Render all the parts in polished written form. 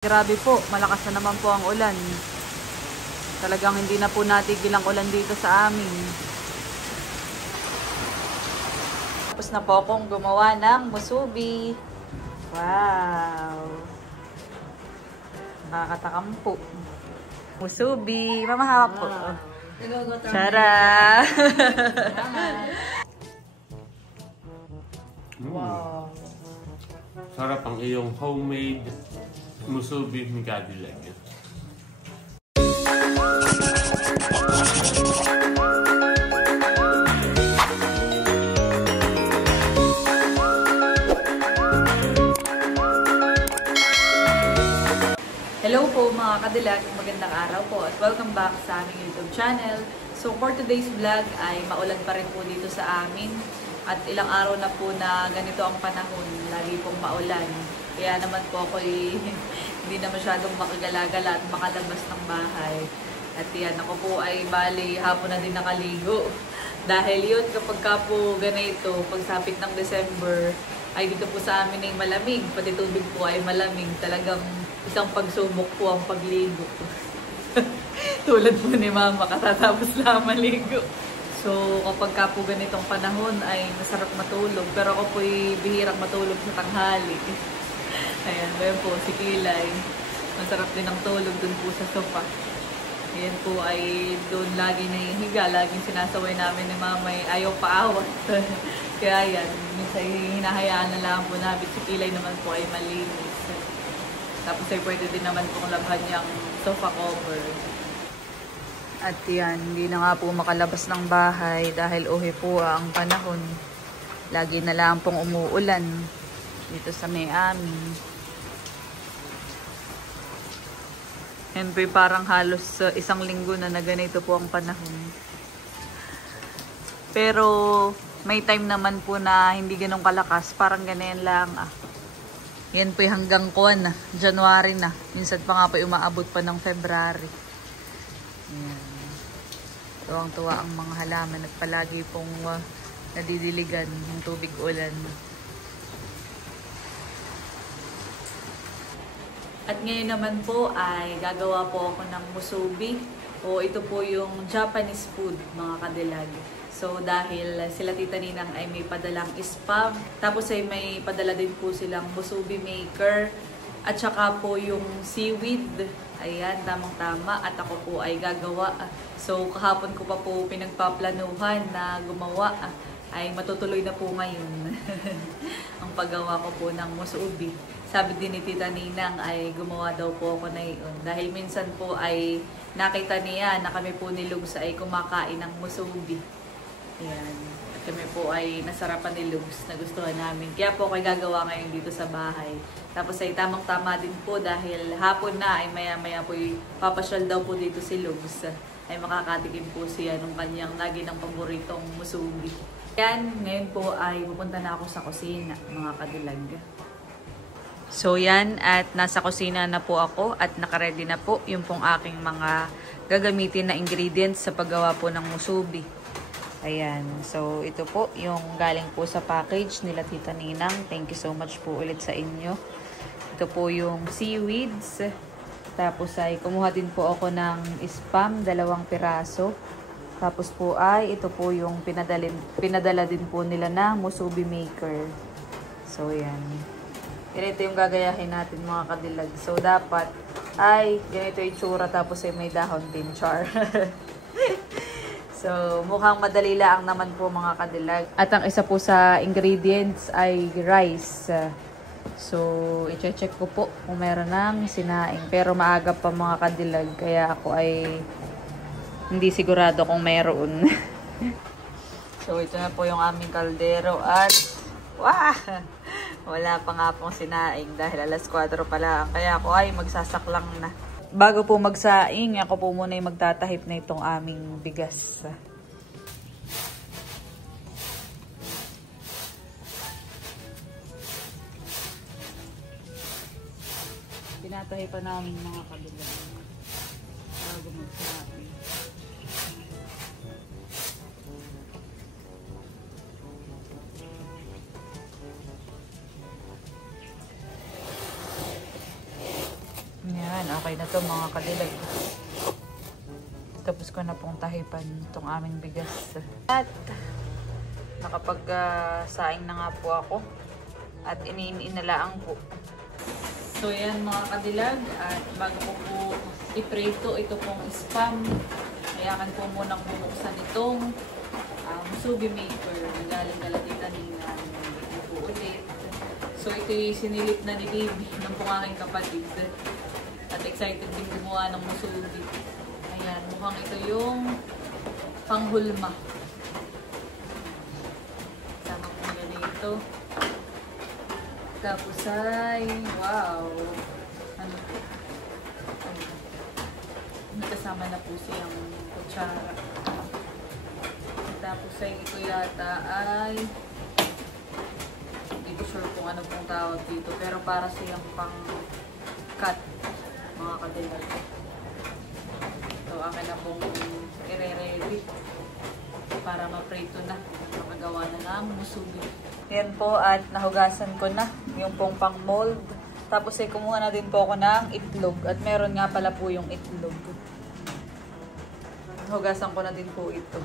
Grabe po, malakas na naman po ang ulan. Talagang hindi na po natigil ang ulan dito sa amin. Tapos na po akong gumawa ng musubi. Wow! Nakakatakam po. Musubi. Mamahawak po. Tara! Wow! Sarap ang iyong homemade musubi ni Cadillac. Hello po mga Cadillac, magandang araw po at welcome back sa aming YouTube channel. So for today's vlog ay maulan pa rin po dito sa amin at ilang araw na po na ganito ang panahon, lagi pong maulan. Kaya naman po ako hindi na masyadong makagala-gala at makalabas ng bahay. At yan, ako po ay bali hapon na din nakaligo. Dahil yun, kapag ka po ganito, pagsapit ng December, ay dito po sa amin ay malamig. Pati tubig po ay malamig. Talagang isang pagsubok po ang pagligo. Tulad po ni Mama, katatapos lang maligo. So, kapag ka po ganitong panahon ay masarap matulog. Pero ako po ay bihirang matulog sa tanghali. Ayan, ngayon po si Kilay. Masarap din ang tulog dun po sa sofa. Ayan po ay doon lagi nahihiga. Laging sinasaway namin ni Mama ay ayaw paawat. Kaya yan, minsan hinahayaan na lang po namin. Si Kilay naman po ay malinis. Tapos ay pwede din naman pong labhan niyang sofa cover. At yan, hindi na nga po makalabas ng bahay dahil uwi po ang panahon. Lagi na lang pong umuulan dito sa may amin. Yan po parang halos isang linggo na ganito po ang panahon. Pero may time naman po na hindi ganun kalakas. Parang ganyan lang Yan po hanggang January na. Minsan pa nga po umaabot pa ng February. Yan. Tuwang-tuwa ang mga halaman at palagi pong nadidiligan yung tubig ulan. At ngayon naman po ay gagawa po ako ng musubi. O ito po yung Japanese food, mga Cadillac. So dahil sila Tita Ninang ay may padalang spam, tapos ay may padala din po silang musubi maker, at saka po yung seaweed. Ayan, tamang-tama. At ako po ay gagawa. So kahapon ko pa po pinagpaplanuhan na gumawa. Ay matutuloy na po ngayon ang paggawa ko po ng musubi. Sabi din ni Tita Ninang ay gumawa daw po ako na yun. Dahil minsan po ay nakita niya na kami po ni Lugs ay kumakain ng musubi. Ayan. At kami po ay nasarapan ni Lugs na gustuhan namin. Kaya po ako gagawa ngayon dito sa bahay. Tapos ay tamang-tama din po dahil hapon na ay maya-maya po papasyal daw po dito si Lugs. Ay makakatikim po siya nung kanyang lagi ng paboritong musubi. Yan, ngayon po ay pupunta na ako sa kusina, mga Cadillac. So yan, at nasa kusina na po ako at nakaredy na po yung pong aking mga gagamitin na ingredients sa paggawa po ng musubi. Ayan, so ito po yung galing po sa package nila Tita Ninang. Thank you so much po ulit sa inyo. Ito po yung seaweeds. Tapos ay kumuha din po ako ng spam, 2 piraso. Tapos po ay ito po yung pinadala din po nila na musubi maker. So yan. Ganito yung gagayahin natin, mga Cadillac. So dapat ay ganito yung tsura, tapos ay may dahon din, char. So mukhang madali lang naman po, mga Cadillac. At ang isa po sa ingredients ay rice. So i-check ko po kung meron ng sinaing. Pero maaga pa, mga Cadillac, kaya ako ay hindi sigurado kung meron. So ito na po yung aming kaldero at wala pa nga pong sinaing dahil alas 4 pa lang. Kaya ako ay magsasaklang na. Bago po magsaing, ako po muna yung magtatahip na itong aming bigas. Tinatahipan namin, mga Cadillac, bago magsaing. Yan, okay na to mga kadilag. Tapos ko na pong tahipan itong aming bigas. At nakapag-saing na nga po ako. At iniinalaang po. So yan mga kadilag. At bago ko po iprito, ito pong spam. Kailangan po munang bubuksan itong musubi maker. Galing Tita Nina. Ito po ulit. So ito yung sinilip na ni Baby ng pong aking kapatid. At excited din gumawa ng musubi. Ayan, mukhang ito yung panghulma. Sama kong ganito. Tapos ay, wow! Ano po? Kasama na po siyang kutsara. Tapos ay ito yata ay hindi ko sure kung ano pong tawag dito. Pero para siyang pang-cut mga kadilag. So akin na pong i-ready para ma-prito na. Makagawa na ng musubi. Yan po at nahugasan ko na yung pong pang-mold. Tapos ay kumuha na din po ako ng itlog. At meron nga pala po yung itlog. Hugasan ko na din po ito.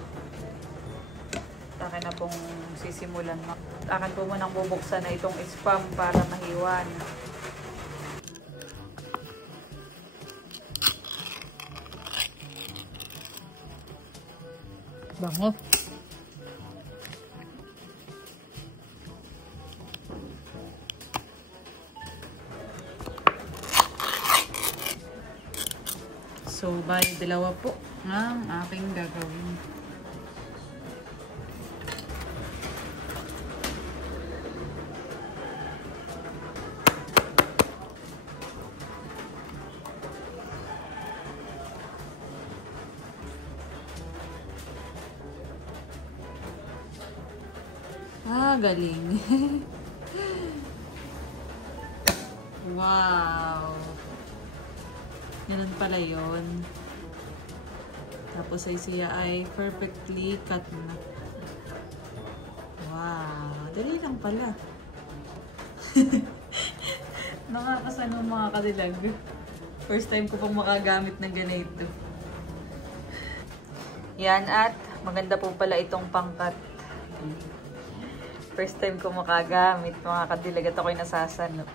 Akin na pong sisimulan. Akin po munang bubuksan na itong spam para mahiwan. Bango. So, bali dalawa po ang aking gagawin. Galing. Wow. Ganun pala yun. Tapos ay siya ay perfectly cut na. Wow. Dali lang pala. Nakakasano mga kadilag. First time ko pong makagamit ng ganito. Yan at maganda po pala itong pangkat. First time ko makagamit mga kadilag at ako'y nasasano.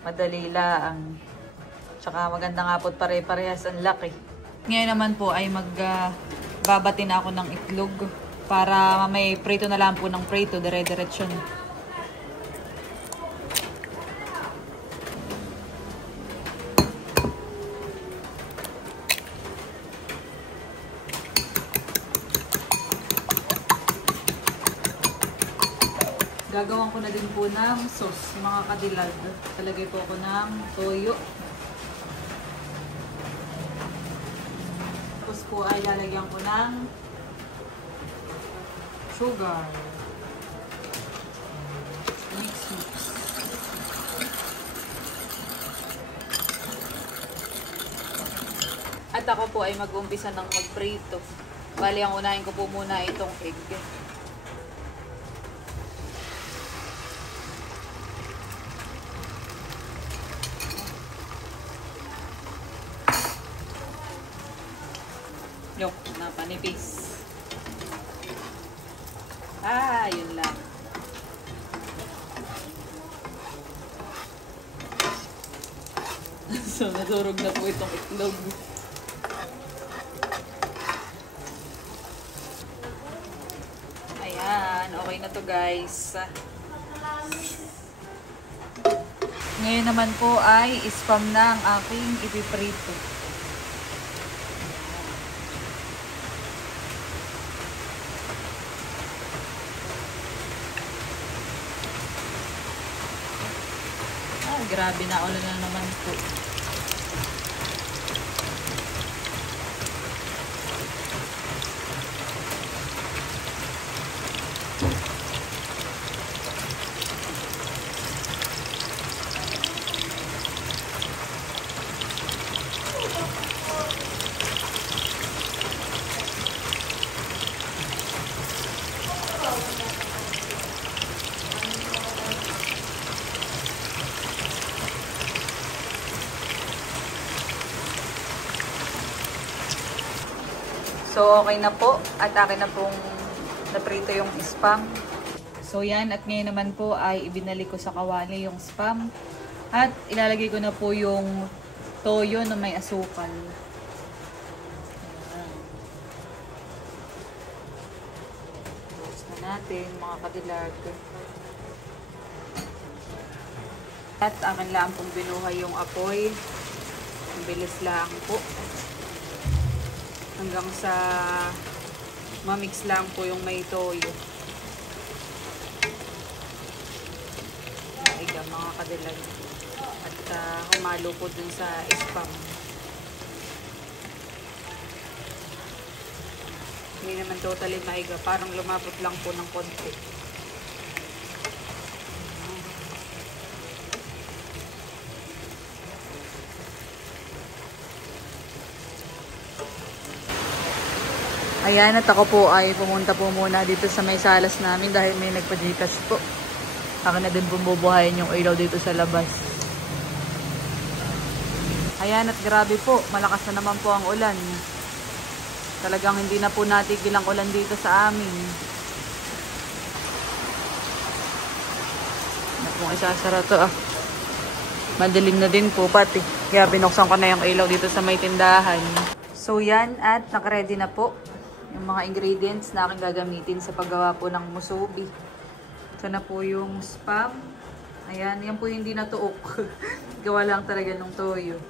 Madali lang. Tsaka maganda nga po pare-parehas ang laki. Ngayon naman po ay magbabati na ako ng itlog para may prito na lang po ng prito, dire-diretsyon. Gagawan ko na din po ng sauce, mga kadilag. Talagay po ako ng toyo. Tapos po ay lalagyan ko ng sugar. Mix. At ako po ay mag-umpisa ng magprito. Bali, ang unahin ko po muna itong egg. Yok, napanipis. Yun lang. So, nadurog na po itong itlog. Ayan, okay na to guys. Ngayon naman po ay spam na ang aking ipiprito. Grabe na ulo na naman po. So, okay na po. At akin na pong naprito yung spam. So, yan. At ngayon naman po ay ibinalik ko sa kawali yung spam. At ilalagay ko na po yung toyo na may asukal. Tapos na natin mga kadilag. At akin lang pong binuhay yung apoy. Ang bilis lang po. Hanggang sa mamix lang po yung may toyo. Maiga mga kadilag. At humalo po dun sa spam. Hindi naman totally maiga. Parang lumapot lang po ng konti. Ayan, at ako po ay pumunta po muna dito sa may salas namin dahil may nagpa-Gcash po. Akin na din bumubuhayin yung ilaw dito sa labas. Ayan, at grabe po, malakas na naman po ang ulan. Talagang hindi na po natigil ang ulan dito sa amin. Ano pong isasara to ah. Madilim na din po pati. Kaya binuksan ko na yung ilaw dito sa may tindahan. So yan, at nakaready na po yung mga ingredients na aking gagamitin sa paggawa po ng musubi. Ito na po yung spam. Ayan, yan po hindi natuok. Gawa lang talaga ng toyo.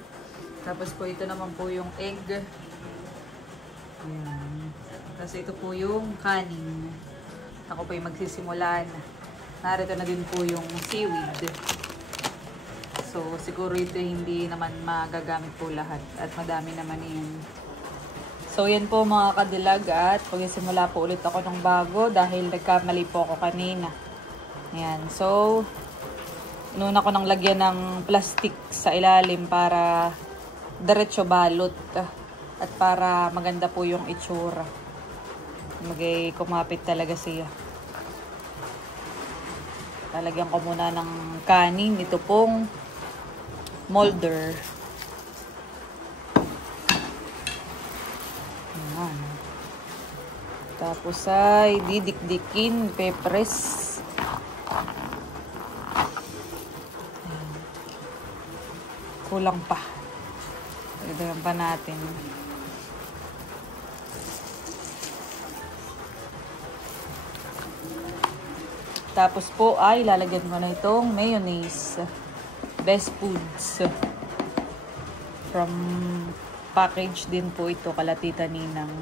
Tapos po ito naman po yung egg. Ayan. Tapos ito po yung kanin. Ako po yung magsisimula na. Narito na din po yung seaweed. So siguro ito hindi naman magagamit po lahat. At madami naman yun. So yan po mga kadilag, at pagsisimula po ulit ako ng bago dahil nagkamali po ako kanina. Ayan. So inuna ko nang lagyan ng plastic sa ilalim para diretso balot at para maganda po yung itsura. Magay kumapit talaga siya. Talagyan ko muna ng kanin. Ito pong molder. Ayan. Tapos ay didikdikin, pepres. Ayan. Kulang pa. Dagdagan pa natin. Tapos po ay lalagyan ko na itong mayonnaise. Best Foods. From package din po ito, Kalatita Ninang.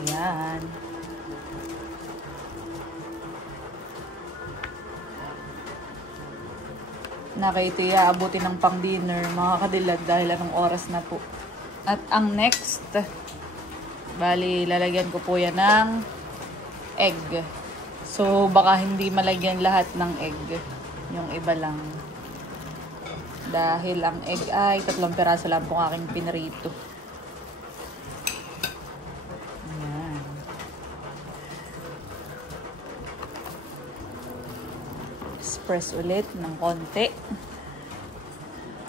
Ayan. Ito iaabutin ng pang dinner mga kadilag dahil anong oras na po. At ang next, bali lalagyan ko po yan ng egg. So baka hindi malagyan lahat ng egg, yung iba lang. Dahil ang egg ay 3 piraso lang po aking pinrito. Ayan. Press ulit ng konti.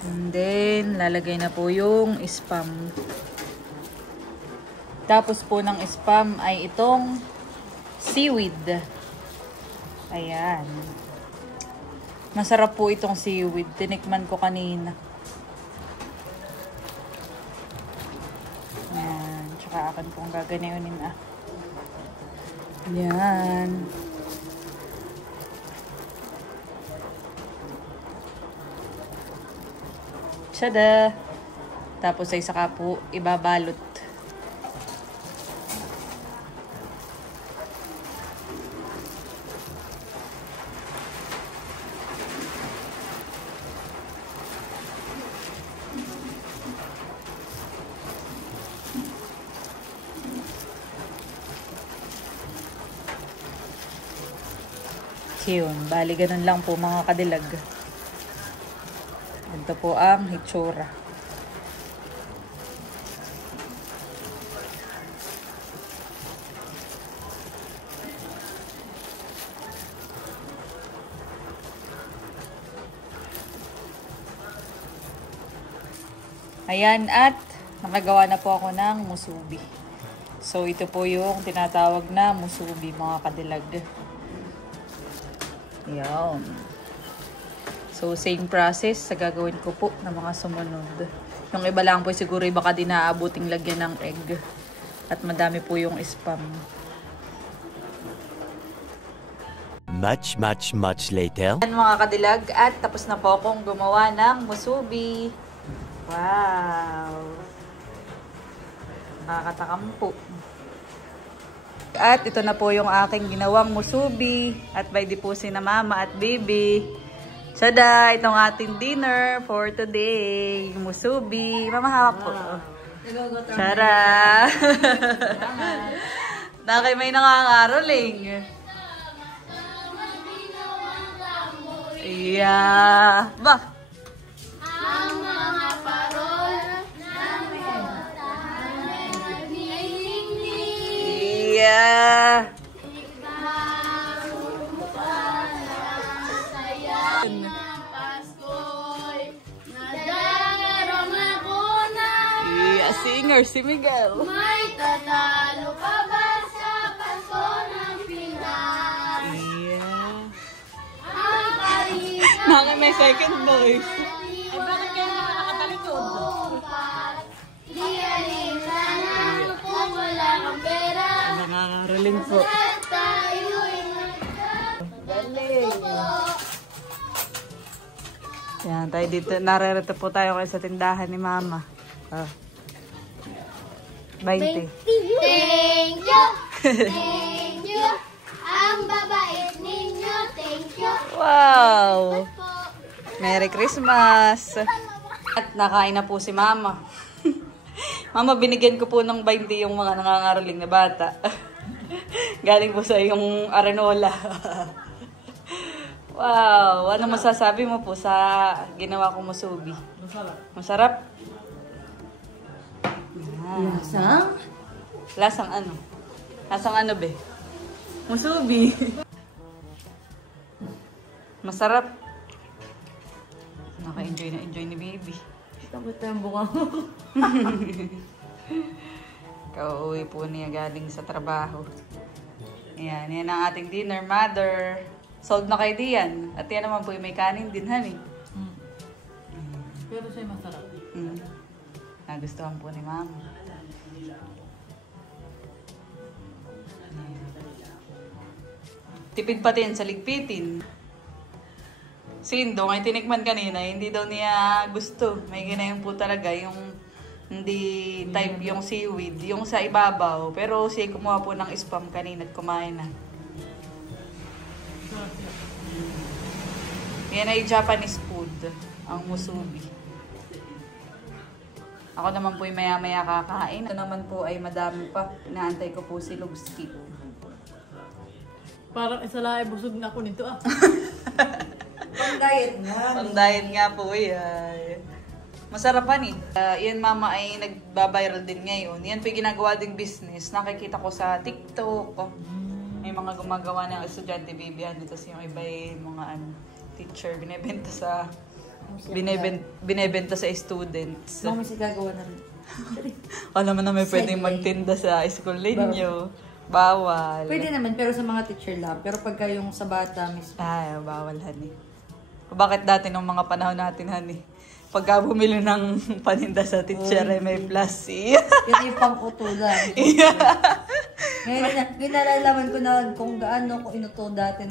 And then, lalagay na po yung spam. Tapos po ng spam ay itong seaweed. Ayan. Masarap po itong seaweed. Tinikman ko kanina. Ayan. Tsaka akin pong gaganayunin ah. Ayan. Tada! Tapos ay saka po ibabalot. Yun, bali ganun lang po mga kadilag. Ito po ang hitsura. Ayan, at nakagawa na po ako ng musubi. So, ito po yung tinatawag na musubi, mga kadilag. Yan. So, same process sa gagawin ko po ng mga sumunod. Yung iba lang po siguro baka din naaabuting lagyan ng egg. At madami po yung spam. Much later. Yan mga kadilag, at tapos na po akong gumawa ng musubi. Wow! Nakakatakam po. At ito na po yung aking ginawang musubi. At by di po si na mama at baby. Tada! Itong ating dinner for today. Musubi. Mama, hawak po. Tada! Nakay may nangangaroling. Yeah. Ba? Ang mga parol ng Yeah. Pasko'y nadarang ako na Yeah, singer si Miguel. may tatalo pa ba sa Pasko ng Pinas? Yeah. Ang kaligayahan Nakay may second voice. ay bakit kayo nakatalikod? Di alinlangan kung wala kang pera Nangangaroling po. at tayo'y Galing. Yan, tayo dito. Narerito po tayo kayo sa tindahan ni Mama. Ah. 20. Thank you! Thank you! Ang babait ninyo, thank you! Wow! Po. Merry Christmas! At nakain na po si Mama. Mama, binigyan ko po ng 20 yung mga nangangaroling na bata. Galing po sa iyong arenola. Wow! Ano masasabi mo po sa ginawa kong musubi? Masarap. Masarap? Lasang? Lasang ano? Lasang ano, be? Musubi. Masarap. Naka-enjoy na enjoy ni baby. Takot tayong bunga. Kauwi po niya galing sa trabaho. Ayan, yan ang ating dinner, mother. Sold na kay Dian. At yan naman po yung may kanin din, honey. Pero siya masarap. Nagustuhan po ni Mama. Tipid pati yan sa ligpitin. Si Indong ay tinikman kanina, hindi daw niya gusto. May ginayon po talaga yung hindi type yung seaweed, yung sa ibabaw. Pero siya kumuha po ng spam kanina at kumain na. Yan ay Japanese food, ang musubi. Ako naman po ay maya-maya kakain. Ito naman po ay madami pa. Inaantay ko po si Lubski. Parang isa lang ay busog na ako nito ah. Pang-diet nga. Pang-diet nga po yan. Masarap pa ni. Yan mama ay nagbabiral din ngayon. Yan po yung ginagawa ding business. Nakikita ko sa TikTok. May mga gumagawa ng estudyante baby. Tapos yung iba ay mga teacher. Binebenta sa students. Mami si gagawa na rin. Alam mo na may pwedeng magtinda sa school ninyo. Bawal. Pwede naman, pero sa mga teacher lang. Pero pagka yung sa bata mismo. Ay, bawal, honey. Bakit dati nung mga panahon natin, honey? Pagka bumili ng paninda sa teacher, ay may plus C. Yun yung pang-utulan. Ngayon, nalalaman ko na kung gaano ko inuto dati.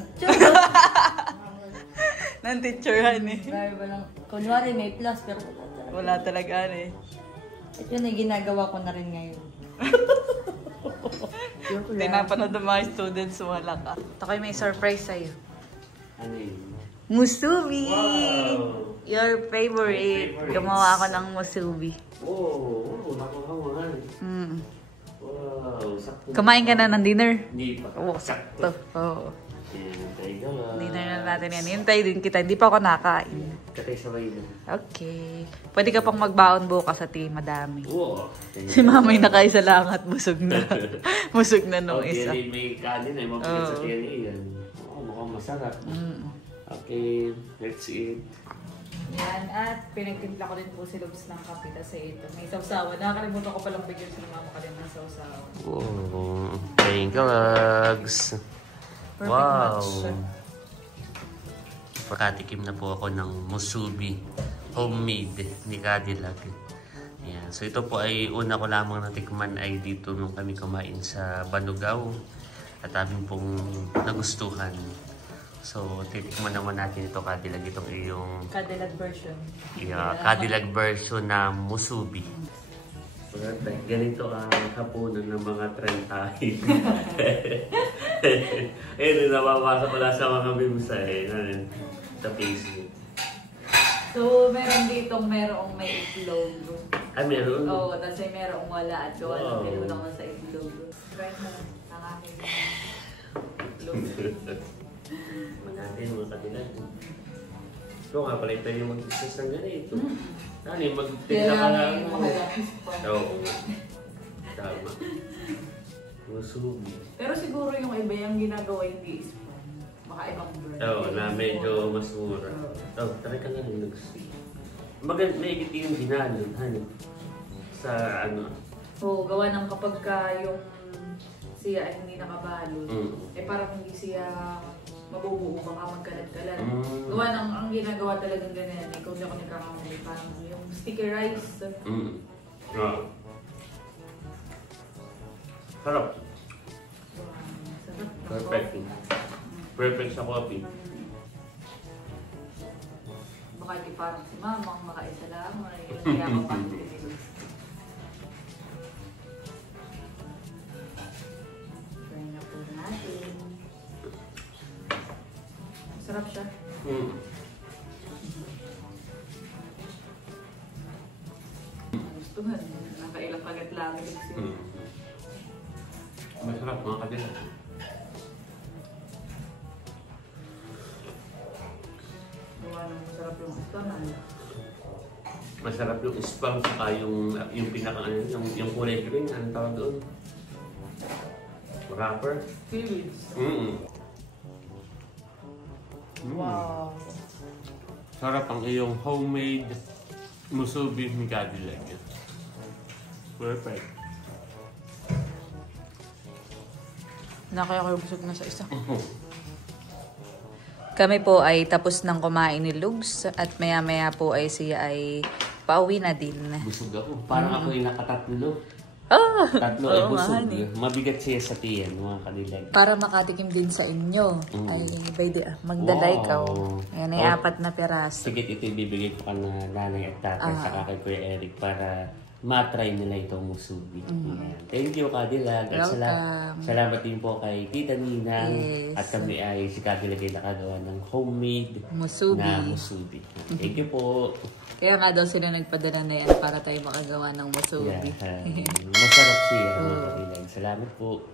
Ng teacher, honey. Pero walang, kunwari may plus, pero Wala talaga, honey. at yun ay ginagawa ko na rin ngayon. Tinapanood ng mga students, wala ka. Ito may surprise sa'yo. Ano yun? Musubi! Wow! Your favorite. Gumawa ako ng musubi. Oo, nakuha nga. Wow, sakto. Kumain ka na ng dinner? Hindi pa. Oo, sakto. Oo. Hintay ka lang. Dinner na natin yan. Hintay din kita. Hindi pa ako nakain. Katay sabay na. Okay. Pwede ka pang magbaon bukas at madami. Oo. Si mamay nakaisa lang at busog na. Busog na nung Okay, isa. may kanin ay mabigat sa TNA yan. Oo, mukhang masarap. Okay, let's eat. Yan, at pinagtimpla ko din po si Lubs ng kape kasi ito. May sausawa. Nakakalimutan ko palang bigyan si mama ka din ng sausawa. Oh, thank you, Lugs. Perfect Wow. match. Pakatikim na po ako ng musubi. Homemade ni Cadillac. Yan. So ito po ay una ko lamang natikman ay dito nung kami kumain sa Banugao. At aming pong nagustuhan. So titikman naman natin ito Cadillac. Itong iyong Cadillac version. Cadillac version na musubi. Perfect. Ganito ang hapunan ng mga trentahin. Eh, napapasok ko lang sa mga memes sa Facebook. So, meron ditong merong may itlog. Ah, meron? Oo, tapos may merong wala at gawa Wow. ng nilunang ko sa itlog. Try mo ang aking itlog. Manapin mga Cadillac. Ito nga pala ito yung mag-success ng ganito. Ano yung mag-tigla ka lang. Oo. Tama. Musubi. Pero siguro yung iba yung ginagawa hindi spam. Baka ibang brand. Oo, na medyo mas mura. Oh, try ka lang yung maganda, may igit yung ginalon, ano? Sa ano? Oo, gawa ng kapag ka yung siya ay hindi nakabalot, Mm. eh parang hindi siya mabubuo, baka magkalat-kalat. Mm. Gawa ng, ang ginagawa talagang ganyan, eh, kung di ako nagkakamali, parang yung sticky rice. Ah. Sarap. Sarap ng Perfect. coffee. Perfect sa coffee. Baka di parang si mama ang makaisa lang, yun kaya ako parang tinilog. Try na po natin. Sarap siya. Gusto nga, nakailang kagat lang. Masarap mga Cadillac. Gawa ng masarap yung istonan. Masarap yung spam saka yung pinaka yung kulay green, anong tawag doon? Wrapper? Seaweeds. Wow. Sarap ang iyong homemade musubi ni Cadillac. Perfect. Nakaya ko busog na sa isa. Kami po ay tapos ng kumain ni Lugs at maya-maya po ay siya ay pauwi na din. Busog ako. Parang ako yung nakatatlo. Oh! Tatlo ay Oo, busog. honey. Mabigat siya sa tiyan, mga Cadillac. Para makatikim din sa inyo. Ay, by the magdala Wow. ikaw. Ayan ay Oh. 4 na piraso. Sige, ito ibibigay ko ka na nanay at tatay saka kay Kuya Eric para matry nila itong musubi. Ayan. Thank you, Cadillac. At salamat din po kay Tita Nina. Yes. At kami ay si Cadillac ay nakagawa ng homemade Musubi. na musubi. Thank you po. Kaya nga daw sila nagpadala na yan para tayo makagawa ng musubi. Yeah. Masarap siya, mga Cadillac. Salamat po.